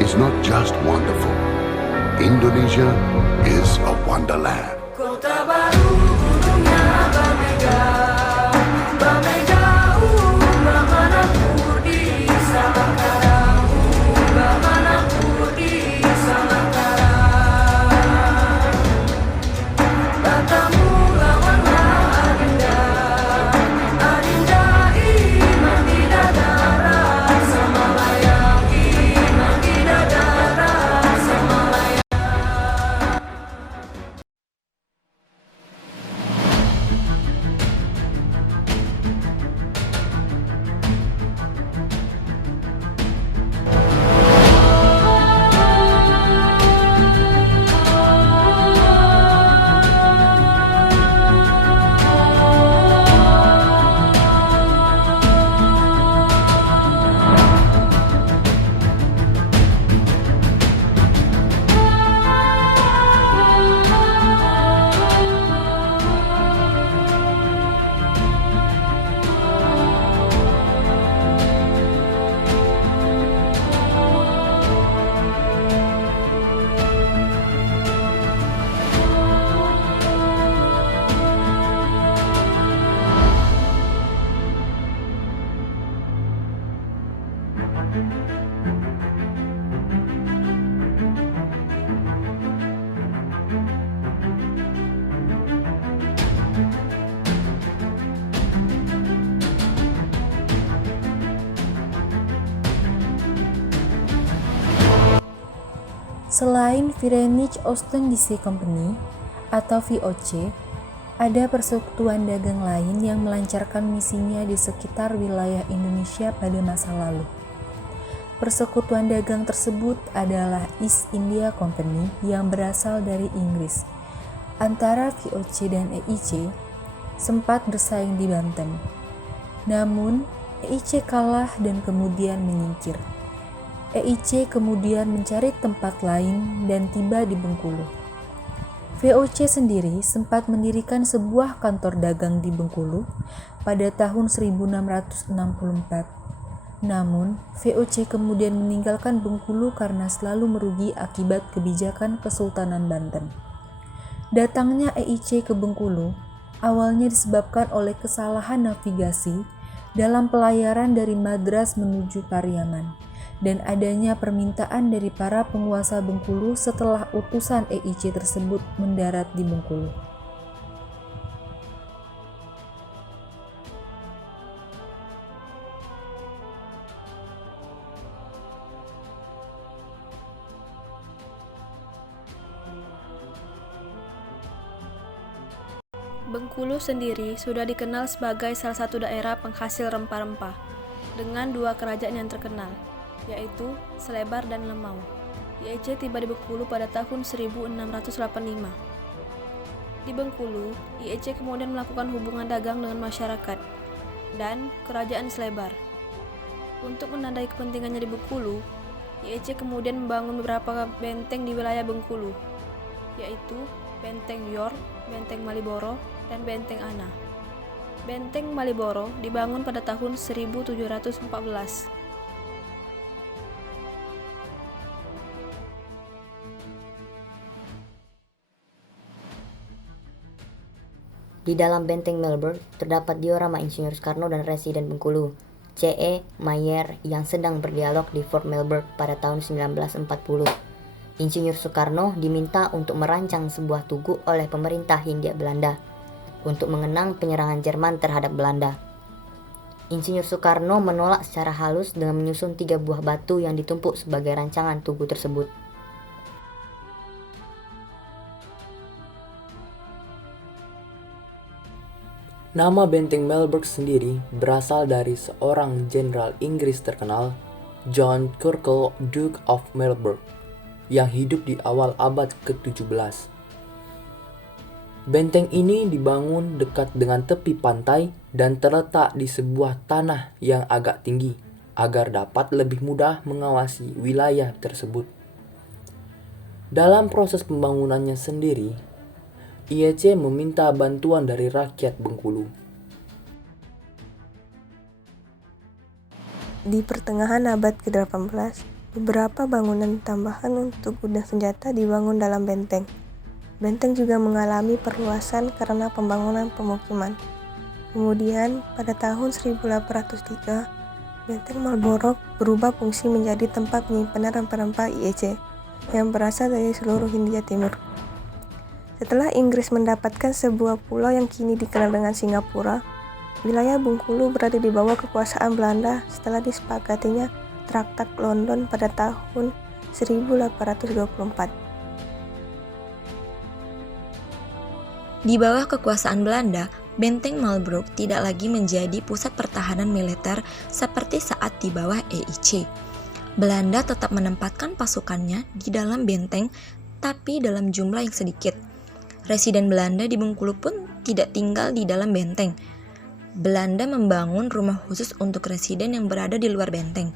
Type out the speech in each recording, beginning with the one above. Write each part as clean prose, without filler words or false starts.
is not just wonderful. Indonesia is a wonderland. Kota baru gunungnya Bamega, Bamega, Bamanapur di Samangkarang, Bamanapur di Samangkarang. Batamu lawanlah Adinda, Adinda iman di dadara, Samalayang iman di dadara, Samalayang. Selain Vienna Ostindische Company atau VOC, ada persekutuan dagang lain yang melancarkan misinya di sekitar wilayah Indonesia pada masa lalu. Persekutuan dagang tersebut adalah East India Company yang berasal dari Inggris. Antara VOC dan EIC sempat bersaing di Banten. Namun, EIC kalah dan kemudian menyingkir. EIC kemudian mencari tempat lain dan tiba di Bengkulu. VOC sendiri sempat mendirikan sebuah kantor dagang di Bengkulu pada tahun 1664. Namun, VOC kemudian meninggalkan Bengkulu karena selalu merugi akibat kebijakan Kesultanan Banten. Datangnya EIC ke Bengkulu awalnya disebabkan oleh kesalahan navigasi dalam pelayaran dari Madras menuju Pariaman dan adanya permintaan dari para penguasa Bengkulu setelah utusan EIC tersebut mendarat di Bengkulu. Bengkulu sendiri sudah dikenal sebagai salah satu daerah penghasil rempah-rempah dengan dua kerajaan yang terkenal, yaitu Selebar dan Lemau. EIC tiba di Bengkulu pada tahun 1685. Di Bengkulu, EIC kemudian melakukan hubungan dagang dengan masyarakat dan kerajaan Selebar. Untuk menandai kepentingannya di Bengkulu, EIC kemudian membangun beberapa benteng di wilayah Bengkulu, yaitu Benteng Yor, Benteng Maliboro, dan Benteng Ana. Benteng Maliboro dibangun pada tahun 1714. Di dalam Benteng Melbourne terdapat diorama Insinyur Soekarno dan Residen Bengkulu, C.E. Mayer yang sedang berdialog di Fort Melbourne pada tahun 1940. Insinyur Soekarno diminta untuk merancang sebuah tugu oleh pemerintah Hindia Belanda untuk mengenang penyerangan Jerman terhadap Belanda. Insinyur Soekarno menolak secara halus dengan menyusun 3 buah batu yang ditumpuk sebagai rancangan tugu tersebut. Nama Benteng Melbourne sendiri berasal dari seorang jenderal Inggris terkenal, John Churchill, Duke of Melbourne, yang hidup di awal abad ke-17. Benteng ini dibangun dekat dengan tepi pantai dan terletak di sebuah tanah yang agak tinggi agar dapat lebih mudah mengawasi wilayah tersebut. Dalam proses pembangunannya sendiri, EIC meminta bantuan dari rakyat Bengkulu. Di pertengahan abad ke-18, Beberapa bangunan tambahan untuk gudang senjata dibangun dalam benteng. Benteng juga mengalami perluasan karena pembangunan pemukiman. Kemudian, pada tahun 1803, Benteng Marlborough berubah fungsi menjadi tempat penyimpanan rempah-rempah IEC yang berasal dari seluruh Hindia Timur. Setelah Inggris mendapatkan sebuah pulau yang kini dikenal dengan Singapura, wilayah Bengkulu berada di bawah kekuasaan Belanda setelah disepakatinya Traktat London pada tahun 1824. Di bawah kekuasaan Belanda, Benteng Marlborough tidak lagi menjadi pusat pertahanan militer seperti saat di bawah EIC. Belanda tetap menempatkan pasukannya di dalam benteng, tapi dalam jumlah yang sedikit. Residen Belanda di Bengkulu pun tidak tinggal di dalam benteng. Belanda membangun rumah khusus untuk residen yang berada di luar benteng.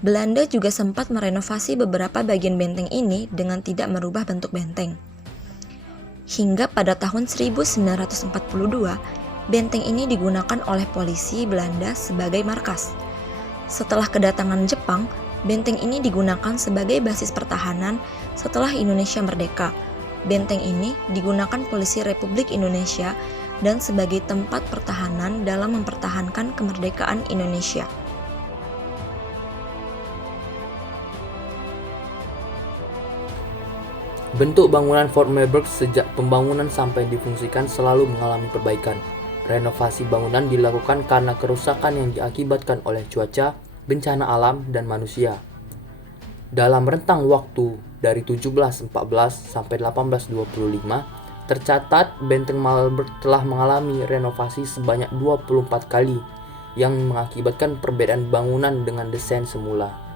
Belanda juga sempat merenovasi beberapa bagian benteng ini dengan tidak merubah bentuk benteng. Hingga pada tahun 1942, benteng ini digunakan oleh polisi Belanda sebagai markas. Setelah kedatangan Jepang, benteng ini digunakan sebagai basis pertahanan setelah Indonesia merdeka. Benteng ini digunakan polisi Republik Indonesia dan sebagai tempat pertahanan dalam mempertahankan kemerdekaan Indonesia. Bentuk bangunan Fort Marlborough sejak pembangunan sampai difungsikan selalu mengalami perbaikan. Renovasi bangunan dilakukan karena kerusakan yang diakibatkan oleh cuaca, bencana alam, dan manusia. Dalam rentang waktu dari 1714 sampai 1825, tercatat Benteng Marlborough telah mengalami renovasi sebanyak 24 kali yang mengakibatkan perbedaan bangunan dengan desain semula.